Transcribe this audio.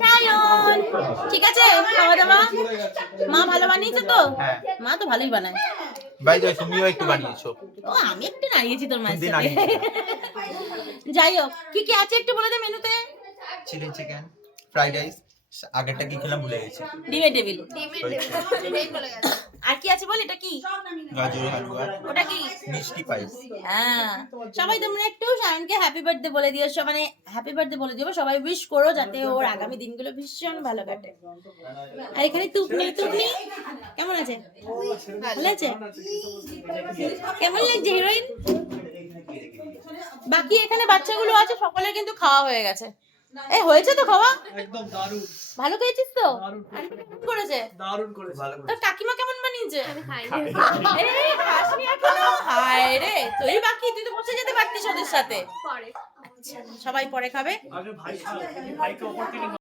সায়ন ঠিক আছে, খাওয়া দাওয়া মা ভালো বানিয়েছে তো? হ্যাঁ মা তো ভালোই বানায়। ভাই তুমিও একটু বানিয়েছো। ও আমি একটু নাড়িয়েছি তোর মায়ের দিন সাথে। যাই হোক, কি কি আছে একটু বলে দে মেনুতে। চিলি চিকেন, ফ্রাইড রাইস, আগেরটা কি খেলাম ভুলে গেছি। ডিমের টেবিল। বলে গেছে। আর কি আছে বল, এটা কি? গাজরের হালুয়া, ওটা কি? মিষ্টি পায়েস। হ্যাঁ, সবাই তোমরা একটু সায়নকে হ্যাপি বার্থডে বলে দিও, মানে হ্যাপি বার্থডে বলে দিও, সবাই উইশ করো যাতে ওর আগামী দিনগুলো ভীষণ ভালো কাটে। আর এখানে তুপনি কেমন আছে? ভালো আছে? কেমন লাগছে হিরোইন? বাকি এখানে বাচ্চাগুলো আছে, সকলের কিন্তু খাওয়া হয়ে গেছে। এই হয়েছে তো খাওয়া? একদম দারুণ। ভালো খেয়েছিস তো? দারুণ কেমন করেছে? দারুণ করেছে। তোর কাকিমা কেমন বানিয়েছে? আমি খাইনি। এই খাসনি এখনো? হায় রে, তুই বাকি, তুই তো বসে যেতে পারতিস ওদের সাথে। পরে সবাই পরে খাবে। আগে ভাই ভাইকে ওপর থেকে